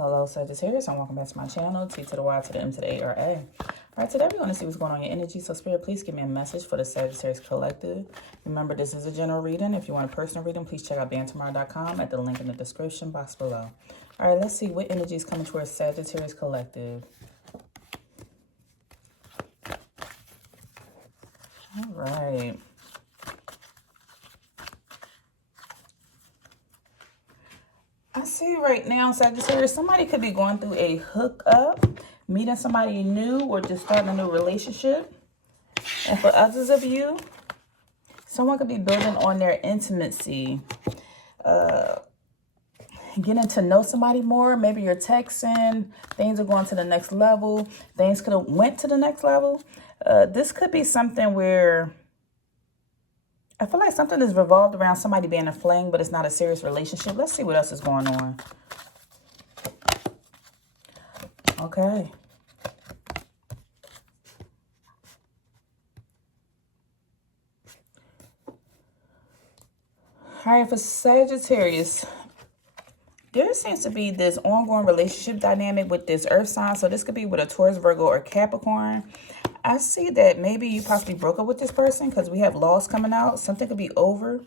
Hello, Sagittarius, and welcome back to my channel, T to the Y to the M to the A or A. All right, today we're going to see what's going on in your energy. So, Spirit, please give me a message for the Sagittarius Collective. Remember, this is a general reading. If you want a personal reading, please check out BeingTymara.com at the link in the description box below. All right, let's see what energy is coming towards Sagittarius Collective. All right. I see right now, Sagittarius, somebody could be going through a hookup, meeting somebody new, or just starting a new relationship. And for others of you, someone could be building on their intimacy, getting to know somebody more. Maybe you're texting, things are going to the next level. Things could have went to the next level. This could be something where I feel like something is revolved around somebody being a fling, but it's not a serious relationship. Let's see what else is going on. Okay. All right, for Sagittarius, there seems to be this ongoing relationship dynamic with this earth sign. So this could be with a Taurus, Virgo, or Capricorn. I see that maybe you possibly broke up with this person because we have loss coming out. Something could be over.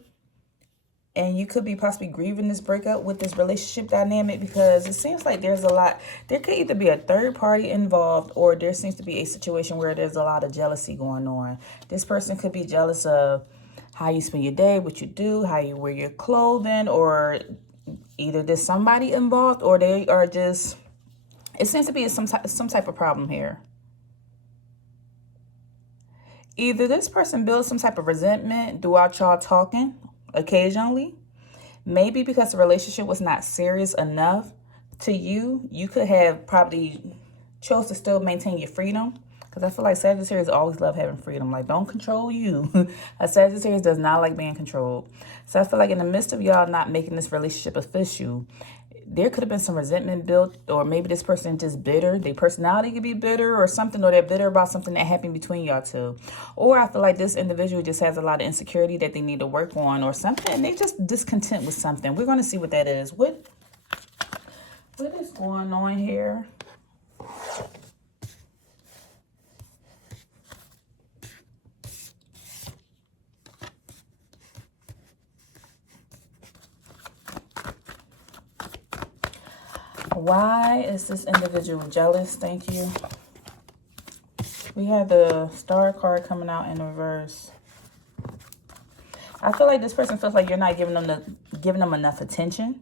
And you could be possibly grieving this breakup with this relationship dynamic because it seems like there's a lot. There could either be a third party involved, or there seems to be a situation where there's a lot of jealousy going on. This person could be jealous of how you spend your day, what you do, how you wear your clothing, or either there's somebody involved or they are just, it seems to be some type of problem here. Either this person builds some type of resentment throughout y'all talking occasionally. Maybe because the relationship was not serious enough to you, you could have probably chose to still maintain your freedom. Because I feel like Sagittarius always love having freedom. Like, don't control you. A Sagittarius does not like being controlled. So I feel like in the midst of y'all not making this relationship official, there could have been some resentment built, or maybe this person just bitter. Their personality could be bitter or something, or they're bitter about something that happened between y'all two. Or I feel like this individual just has a lot of insecurity that they need to work on or something, and they just discontent with something. We're going to see what that is. What is going on here? Why is this individual jealous? Thank you. We have the Star card coming out in reverse. I feel like this person feels like you're not giving them enough attention.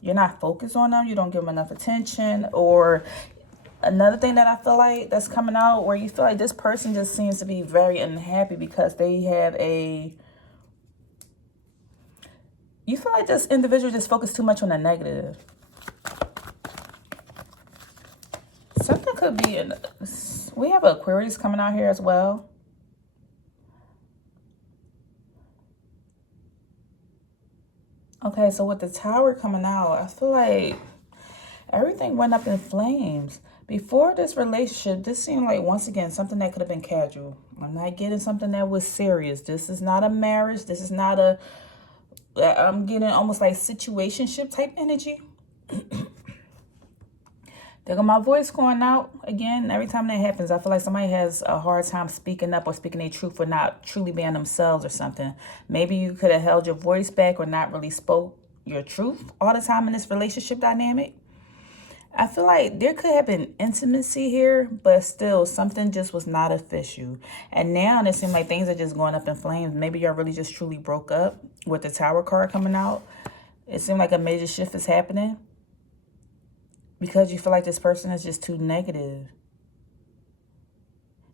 You're not focused on them. You don't give them enough attention. Or another thing that I feel like that's coming out, where you feel like this person just seems to be very unhappy because they have a... You feel like this individual just focused too much on the negative. Something could be... We have Aquarius coming out here as well. Okay, so with the Tower coming out, I feel like everything went up in flames. Before this relationship, this seemed like, once again, something that could have been casual. I'm not getting something that was serious. This is not a marriage. This is not a... I'm getting almost like situationship type energy. There go my voice going out again. Every time that happens, I feel like somebody has a hard time speaking up or speaking their truth, or not truly being themselves or something. Maybe you could have held your voice back or not really spoke your truth all the time in this relationship dynamic. I feel like there could have been intimacy here, but still something just was not official. And now it seems like things are just going up in flames. Maybe y'all really just truly broke up with the Tower card coming out. It seemed like a major shift is happening, because you feel like this person is just too negative.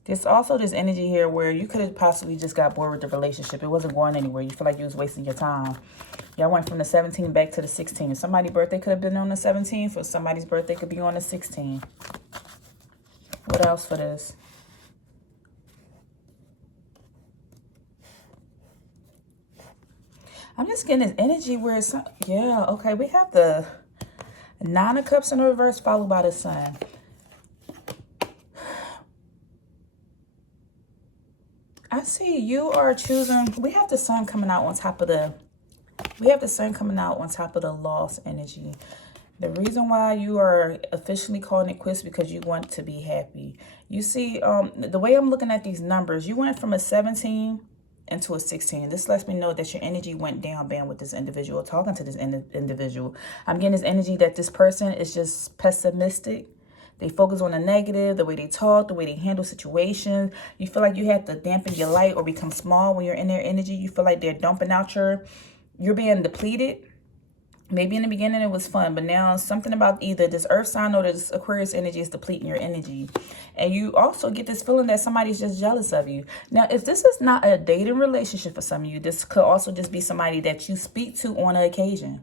There's also this energy here where you could have possibly just got bored with the relationship. It wasn't going anywhere. You feel like you was wasting your time. Y'all went from the 17th back to the 16th. Somebody's birthday could have been on the 17th, or somebody's birthday could be on the 16th. What else for this? I'm just getting this energy where it's... Yeah, okay. We have the Nine of Cups in reverse followed by the Sun. I see you are choosing... We have the Sun coming out on top of the... We have the Sun coming out on top of the lost energy. The reason why you are officially calling it quits because you want to be happy. You see, the way I'm looking at these numbers, you went from a 17 into a 16. This lets me know that your energy went down band with this individual, talking to this individual. I'm getting this energy that this person is just pessimistic. They focus on the negative, the way they talk, the way they handle situations. You feel like you have to dampen your light or become small when you're in their energy. You feel like they're dumping out you're being depleted. Maybe in the beginning it was fun, but now something about either this earth sign or this Aquarius energy is depleting your energy. And you also get this feeling that somebody's just jealous of you. Now, if this is not a dating relationship for some of you, this could also just be somebody that you speak to on an occasion.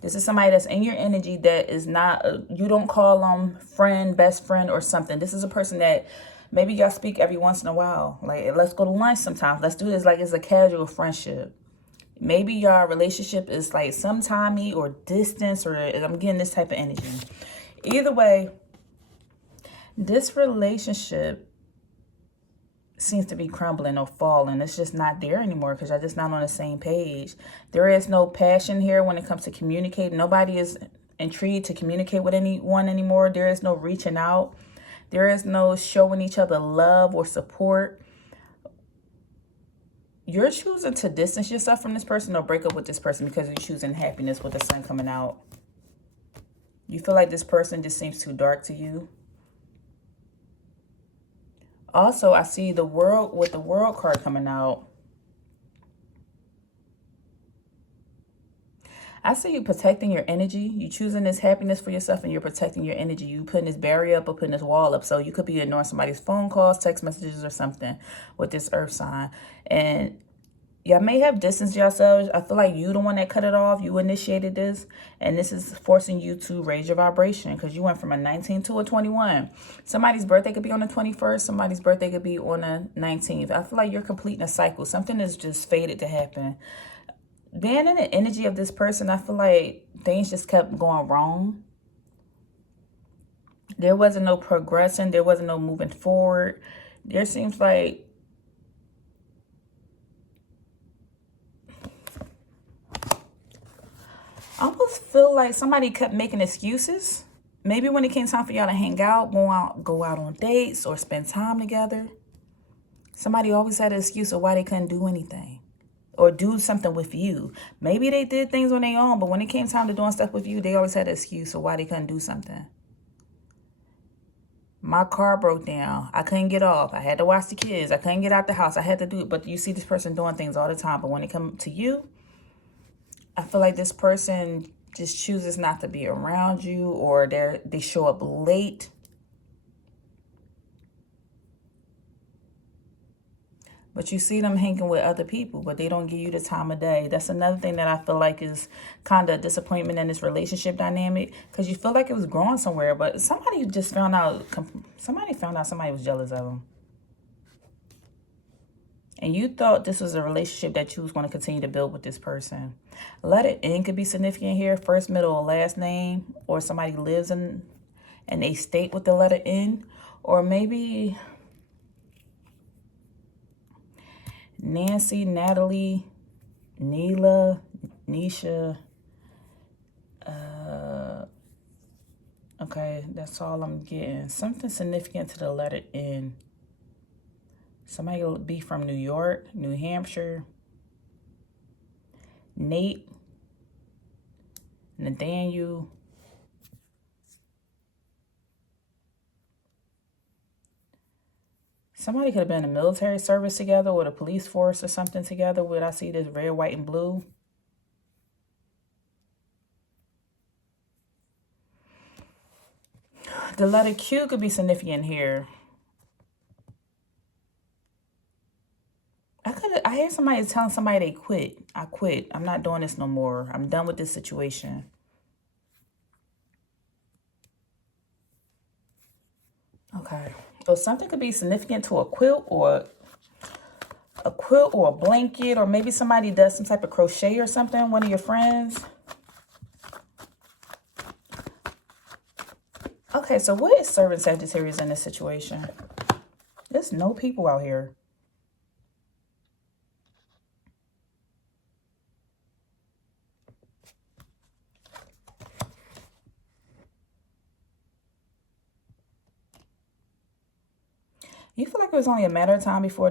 This is somebody that's in your energy that is not, you don't call them friend, best friend or something. This is a person that maybe y'all speak every once in a while. Like, let's go to lunch sometimes. Let's do this like it's a casual friendship. Maybe your relationship is like sometimey or distance, or I'm getting this type of energy. Either way, this relationship seems to be crumbling or falling. It's just not there anymore because you're just not on the same page. There is no passion here when it comes to communicating. Nobody is intrigued to communicate with anyone anymore. There is no reaching out. There is no showing each other love or support. You're choosing to distance yourself from this person or break up with this person because you're choosing happiness with the sun coming out. You feel like this person just seems too dark to you. Also, I see the world with the world card coming out. I see you protecting your energy. You choosing this happiness for yourself and you're protecting your energy. You putting this barrier up or putting this wall up. So you could be ignoring somebody's phone calls, text messages or something with this earth sign. And y'all may have distanced yourselves. I feel like you the one that cut it off. You initiated this. And this is forcing you to raise your vibration because you went from a 19 to a 21. Somebody's birthday could be on the 21st. Somebody's birthday could be on the 19th. I feel like you're completing a cycle. Something is just fated to happen. Being in the energy of this person, I feel like things just kept going wrong. There wasn't no progression. There wasn't no moving forward. There seems like I almost feel like somebody kept making excuses. Maybe when it came time for y'all to hang out, go out on dates or spend time together. Somebody always had an excuse of why they couldn't do anything or do something with you. Maybe they did things on their own, but when it came time to doing stuff with you, they always had an excuse of why they couldn't do something. My car broke down. I couldn't get off. I had to watch the kids. I couldn't get out the house. I had to do it. But you see this person doing things all the time. But when it comes to you, I feel like this person just chooses not to be around you, or they show up late. But you see them hanging with other people, but they don't give you the time of day. That's another thing that I feel like is kind of disappointment in this relationship dynamic, because you feel like it was growing somewhere, but somebody just found out, somebody was jealous of them. And you thought this was a relationship that you was going to continue to build with this person. Letter N could be significant here. First, middle, or last name. Or somebody lives in a state with the letter N. Or maybe Nancy, Natalie, Neela, Nisha. Okay, that's all I'm getting. Something significant to the letter N. Somebody will be from New York, New Hampshire. Nate, Nathaniel. Somebody could have been in the military service together or the police force or something together. Would I see this red, white, and blue? The letter Q could be significant here. I hear somebody telling somebody they quit. I quit. I'm not doing this no more. I'm done with this situation. Okay. So something could be significant to a quilt or a blanket, or maybe somebody does some type of crochet or something, one of your friends. Okay, so what is serving Sagittarius in this situation? There's no people out here. You feel like it was only a matter of time before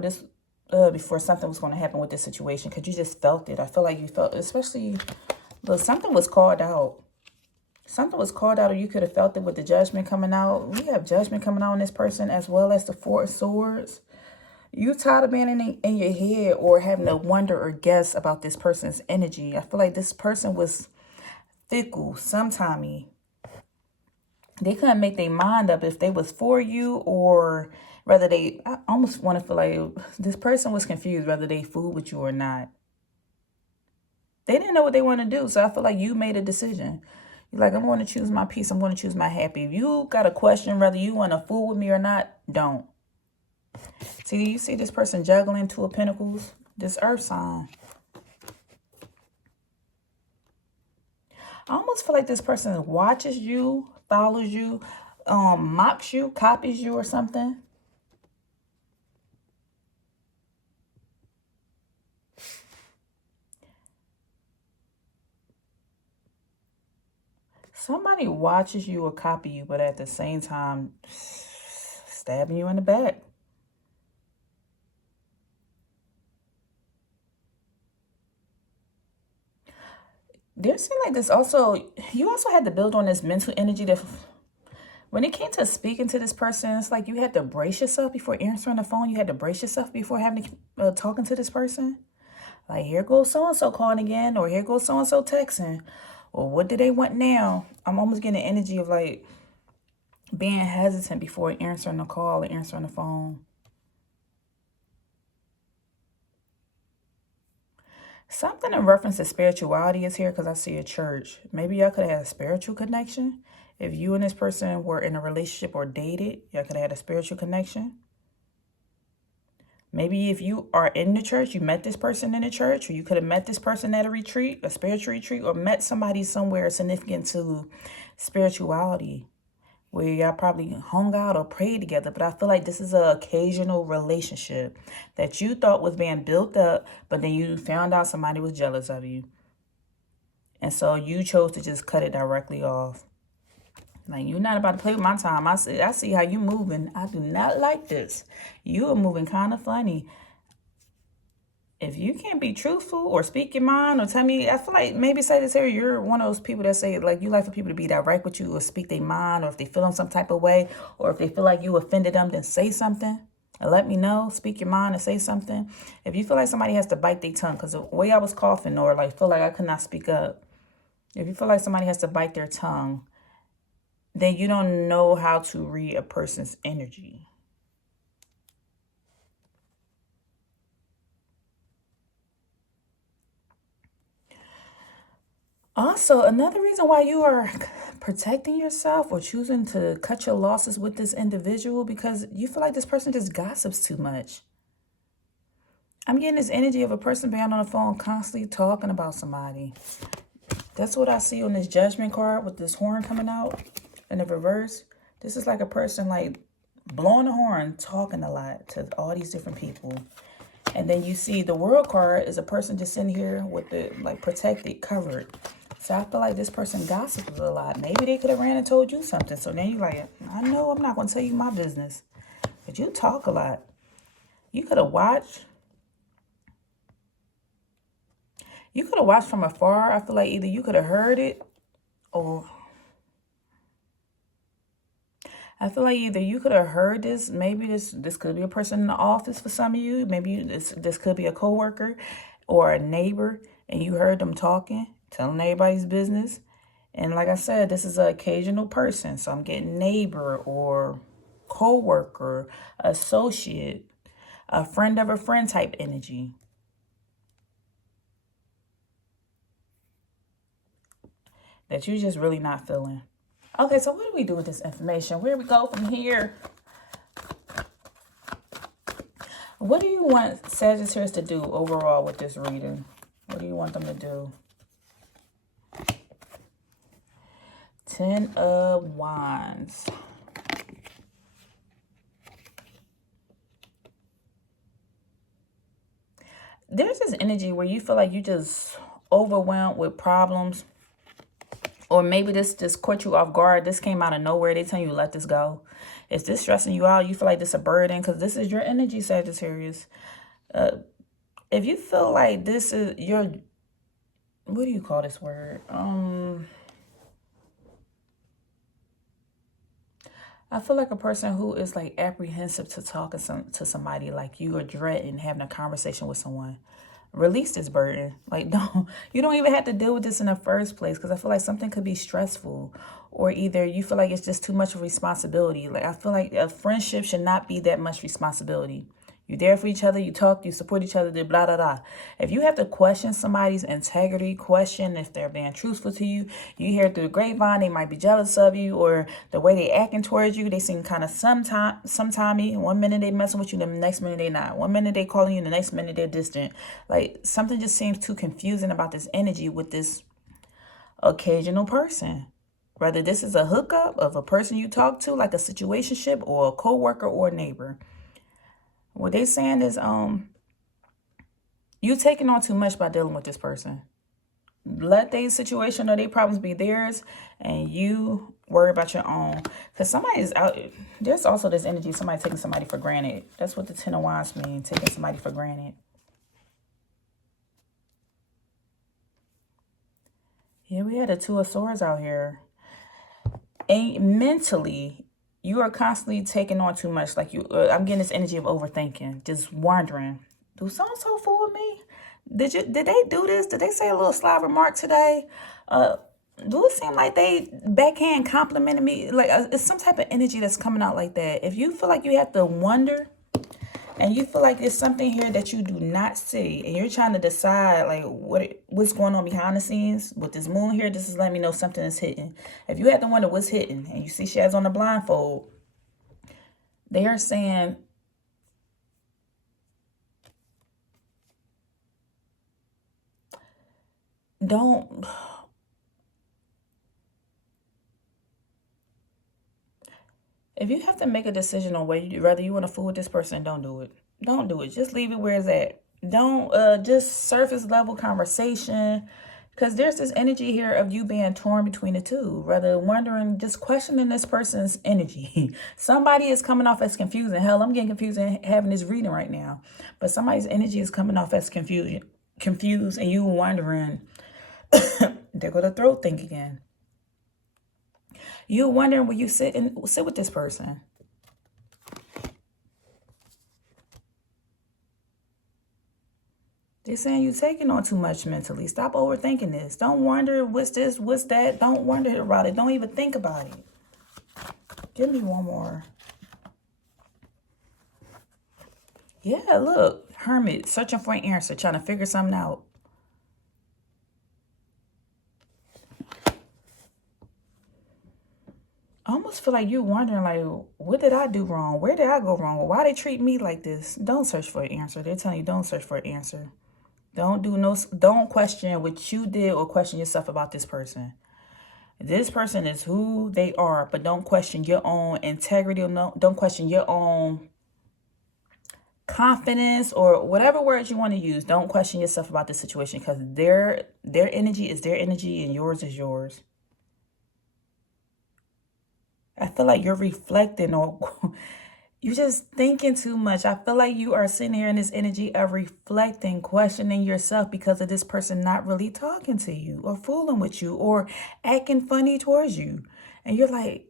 before something was going to happen with this situation, because you just felt it. I feel like you felt, especially, look, something was called out. Something was called out, or you could have felt it with the judgment coming out. We have judgment coming out on this person, as well as the Four of Swords. You tired of being in your head or having to wonder or guess about this person's energy. I feel like this person was fickle, sometimey. They couldn't make their mind up if they was for you, or whether they, I almost want to feel like this person was confused whether they fooled with you or not. They didn't know what they want to do. So I feel like you made a decision. You're like, I'm going to choose my peace. I'm going to choose my happy. If you got a question whether you want to fool with me or not, don't. See, you see this person juggling Two of Pentacles, this earth sign. I almost feel like this person watches you, follows you, mocks you, copies you or something. Somebody watches you or copy you, but at the same time, stabbing you in the back. There seemed like this also, you also had to build on this mental energy that when it came to speaking to this person, it's like you had to brace yourself before answering the phone. You had to brace yourself before having to, talking to this person. Like, here goes so-and-so calling again, or here goes so-and-so texting. Or what do they want now? I'm almost getting the energy of like being hesitant before answering the call or answering the phone. Something in reference to spirituality is here because I see a church. Maybe y'all could have had a spiritual connection. If you and this person were in a relationship or dated, y'all could have had a spiritual connection. Maybe if you are in the church, you met this person in the church, or you could have met this person at a retreat, a spiritual retreat, or met somebody somewhere significant to spirituality, where y'all probably hung out or prayed together. But I feel like this is an occasional relationship that you thought was being built up, but then you found out somebody was jealous of you. And so you chose to just cut it directly off. Like, you're not about to play with my time. I see how you moving. I do not like this. You are moving kind of funny. If you can't be truthful or speak your mind or tell me, I feel like maybe Sagittarius, you're one of those people that say, like, you like for people to be direct with you or speak their mind, or if they feel in some type of way, or if they feel like you offended them, then say something and let me know. Speak your mind and say something. If you feel like somebody has to bite their tongue, because the way I was coughing, or like feel like I could not speak up, if you feel like somebody has to bite their tongue, then you don't know how to read a person's energy. Also, another reason why you are protecting yourself or choosing to cut your losses with this individual, because you feel like this person just gossips too much. I'm getting this energy of a person being on the phone constantly talking about somebody. That's what I see on this Judgment card with this horn coming out in the reverse. This is like a person like blowing the horn, talking a lot to all these different people. And then you see the World card is a person just sitting here with the like protected, covered. So I feel like this person gossips a lot. Maybe they could have ran and told you something. So then you're like, I know I'm not going to tell you my business. But you talk a lot. You could have watched. You could have watched from afar. I feel like either you could have heard it, or I feel like either you could have heard this. Maybe this could be a person in the office for some of you. Maybe this could be a coworker or a neighbor, and you heard them talking, telling everybody's business. And like I said, this is an occasional person. So I'm getting neighbor or coworker, associate, a friend of a friend type energy. That you're just really not feeling. Okay, so what do we do with this information? Where do we go from here? What do you want Sagittarius to do overall with this reading? What do you want them to do? 10 of Wands. There's this energy where you feel like you just overwhelmed with problems. Or maybe this just caught you off guard. This came out of nowhere. They tell you, let this go. Is this stressing you out? You feel like this is a burden? Because this is your energy, Sagittarius. If you feel like this is your, what do you call this word? I feel like a person who is like apprehensive to talking to somebody, like you are dreading having a conversation with someone. Release this burden. Like, you don't even have to deal with this in the first place, because I feel like something could be stressful, or either you feel like it's just too much of responsibility. Like, I feel like a friendship should not be that much responsibility. You're there for each other, you talk, you support each other, blah, blah, blah. If you have to question somebody's integrity, question if they're being truthful to you, you hear through the grapevine, they might be jealous of you, or the way they acting towards you, they seem kind of sometimey. One minute they messing with you, the next minute they not. One minute they calling you, the next minute they're distant. Like, something just seems too confusing about this energy with this occasional person. Whether this is a hookup of a person you talk to, like a situationship, or a co-worker or a neighbor. What they saying is, you taking on too much by dealing with this person. Let their situation or their problems be theirs, and you worry about your own. Because somebody's out. There's also this energy, somebody taking somebody for granted. That's what the Ten of Wands means, taking somebody for granted. Yeah, we had a Two of Swords out here. And mentally, you are constantly taking on too much. Like, I'm getting this energy of overthinking, just wondering, do so-and-so fool me? Did they do this? Did they say a little sly remark today? Do it seem like they backhand complimented me? Like, it's some type of energy that's coming out like that. If you feel like you have to wonder, and you feel like there's something here that you do not see, and you're trying to decide like what's going on behind the scenes with this moon here, this is letting me know something is hidden. If you had to wonder what's hidden, and you see she has on the blindfold, they are saying, don't. If you have to make a decision on whether you want to fool with this person, don't do it. Don't do it. Just leave it where it's at. Don't just surface level conversation, because there's this energy here of you being torn between the two, rather wondering, just questioning this person's energy. Somebody is coming off as confusing. Hell, I'm getting confused and having this reading right now. But somebody's energy is coming off as confused, and you wondering, they're going to throat thing again. You're wondering where you sit with this person. They're saying you're taking on too much mentally. Stop overthinking this. Don't wonder what's this, what's that. Don't wonder about it. Don't even think about it. Give me one more. Yeah, look. Hermit, searching for an answer, trying to figure something out. I almost feel like you're wondering, like, what did I do wrong? Where did I go wrong? Why they treat me like this? Don't search for an answer. They're telling you don't search for an answer. Don't question what you did or question yourself about this person. This person is who they are, but don't question your own integrity, or don't question your own confidence, or whatever words you want to use. Don't question yourself about this situation, because their energy is their energy and yours is yours. I feel like you're reflecting, or you're just thinking too much. I feel like you are sitting here in this energy of reflecting, questioning yourself because of this person not really talking to you, or fooling with you, or acting funny towards you. And you're like,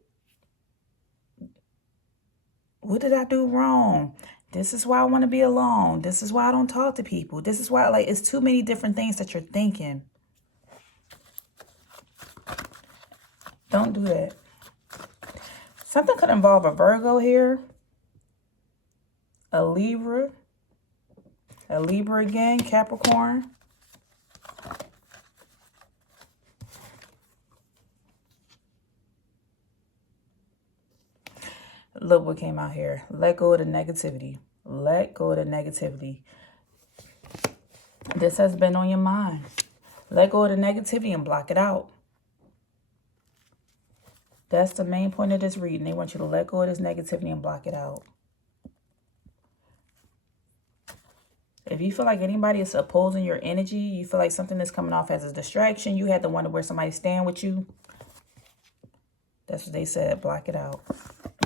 what did I do wrong? This is why I want to be alone. This is why I don't talk to people. This is why, like, it's too many different things that you're thinking. Don't do that. Something could involve a Virgo here, a Libra again, Capricorn. Look what came out here. Let go of the negativity. Let go of the negativity. This has been on your mind. Let go of the negativity and block it out. That's the main point of this reading. They want you to let go of this negativity and block it out. If you feel like anybody is opposing your energy, you feel like something is coming off as a distraction, you had to wonder where somebody's staying with you, That's what they said. Block it out.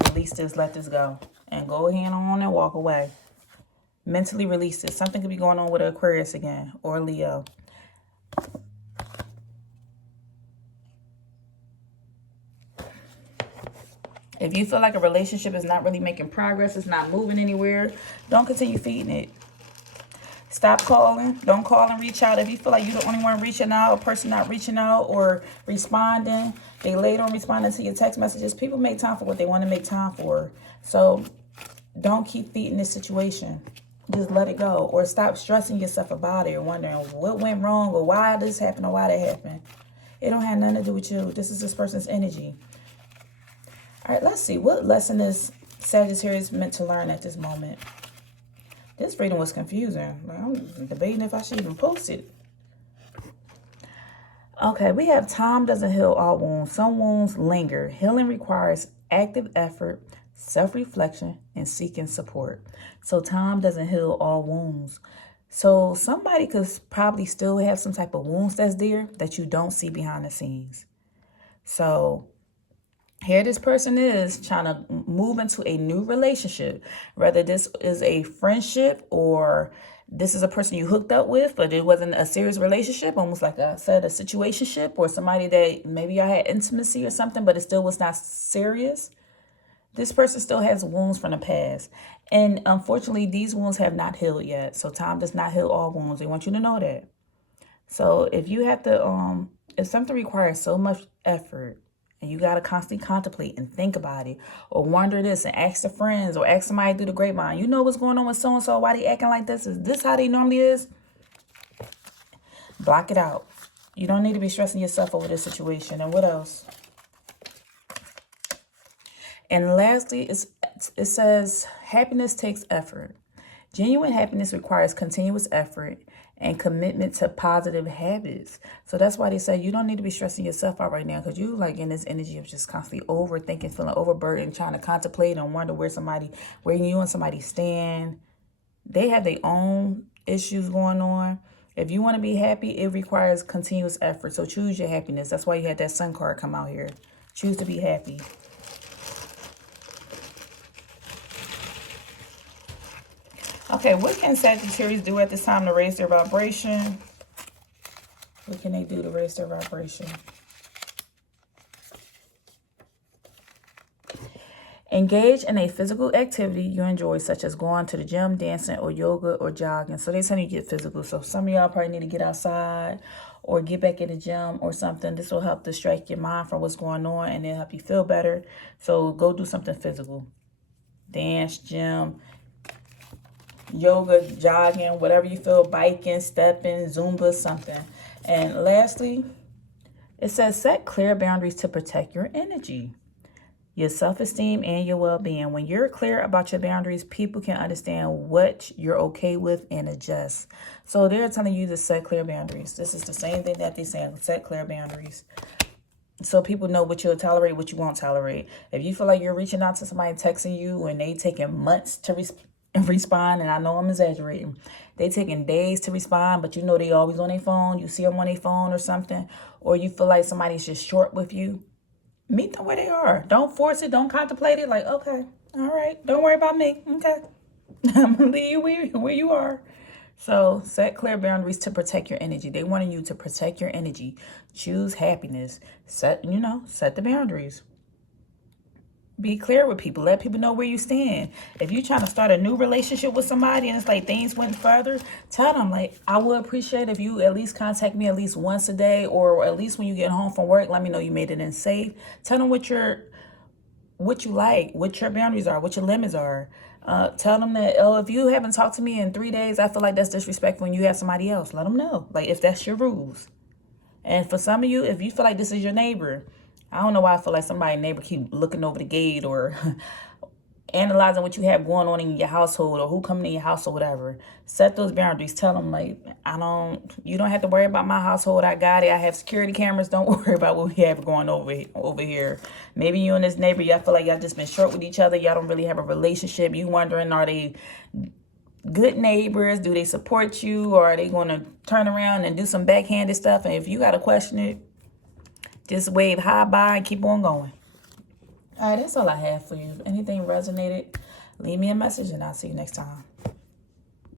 Release this. Let this go. And go ahead on and walk away. Mentally release this. Something could be going on with Aquarius again. Or Leo. If you feel like a relationship is not really making progress, it's not moving anywhere, don't continue feeding it. Stop calling. Don't call and reach out. If you feel like you're the only one reaching out, a person not reaching out or responding, they late on responding to your text messages. People make time for what they want to make time for. So don't keep feeding this situation. Just let it go. Or stop stressing yourself about it or wondering what went wrong or why this happened or why that happened. It don't have nothing to do with you. This is this person's energy. All right, let's see. What lesson is Sagittarius meant to learn at this moment? This reading was confusing. Like, I'm debating if I should even post it. Okay, we have time doesn't heal all wounds. Some wounds linger. Healing requires active effort, self-reflection, and seeking support. So time doesn't heal all wounds. So somebody could probably still have some type of wounds that's there that you don't see behind the scenes. So here this person is trying to move into a new relationship. Whether this is a friendship or this is a person you hooked up with, but it wasn't a serious relationship, almost like I said, a situationship, or somebody that maybe I had intimacy or something, but it still was not serious. This person still has wounds from the past. And unfortunately, these wounds have not healed yet. So time does not heal all wounds. They want you to know that. So if you have to, if something requires so much effort, and you got to constantly contemplate and think about it, or wonder this and ask the friends or ask somebody through the grapevine, you know what's going on with so-and-so, why they acting like this? Is this how they normally is? Block it out. You don't need to be stressing yourself over this situation. And what else? And lastly, it says happiness takes effort. Genuine happiness requires continuous effort and commitment to positive habits. So that's why they say you don't need to be stressing yourself out right now, because you like in this energy of just constantly overthinking, feeling overburdened, trying to contemplate and wonder where you and somebody stand. They have their own issues going on. If you want to be happy, it requires continuous effort. So choose your happiness. That's why you had that sun card come out here. Choose to be happy. Okay, what can Sagittarius do at this time to raise their vibration? What can they do to raise their vibration? Engage in a physical activity you enjoy, such as going to the gym, dancing, or yoga, or jogging. So they're telling you to get physical. So some of y'all probably need to get outside or get back in the gym or something. This will help distract your mind from what's going on, and it'll help you feel better. So go do something physical. Dance, gym, yoga, jogging, whatever you feel, biking, stepping, Zumba, something. And lastly, it says set clear boundaries to protect your energy, your self-esteem, and your well-being. When you're clear about your boundaries, people can understand what you're okay with and adjust. So they're telling you to set clear boundaries. This is the same thing that they're saying, set clear boundaries. So people know what you'll tolerate, what you won't tolerate. If you feel like you're reaching out to somebody, texting you, and they taking months to respond, and I know I'm exaggerating, they taking days to respond, but you know they always on their phone, you see them on their phone or something, or you feel like somebody's just short with you, meet them where they are. Don't force it. Don't contemplate it. Like, okay, all right, don't worry about me. Okay, I'm gonna leave you where you are. So set clear boundaries to protect your energy. They wanted you to protect your energy. Choose happiness. Set the boundaries. Be clear with people. Let people know where you stand. If you're trying to start a new relationship with somebody and it's like things went further, tell them, like, I would appreciate if you at least contact me at least once a day, or at least when you get home from work, let me know you made it in safe. Tell them what you like, what your boundaries are, what your limits are. Tell them that, if you haven't talked to me in 3 days, I feel like that's disrespectful when you have somebody else. Let them know, like, if that's your rules. And for some of you, if you feel like this is your neighbor, I don't know why I feel like somebody's neighbor keep looking over the gate or analyzing what you have going on in your household or who coming in your house or whatever. Set those boundaries. Tell them, like, you don't have to worry about my household. I got it. I have security cameras. Don't worry about what we have going over here. Maybe you and this neighbor, y'all feel like y'all just been short with each other. Y'all don't really have a relationship. You wondering, are they good neighbors? Do they support you? Or are they going to turn around and do some backhanded stuff? And if you got to question it, just wave hi, bye, and keep on going. All right, that's all I have for you. If anything resonated, leave me a message and I'll see you next time.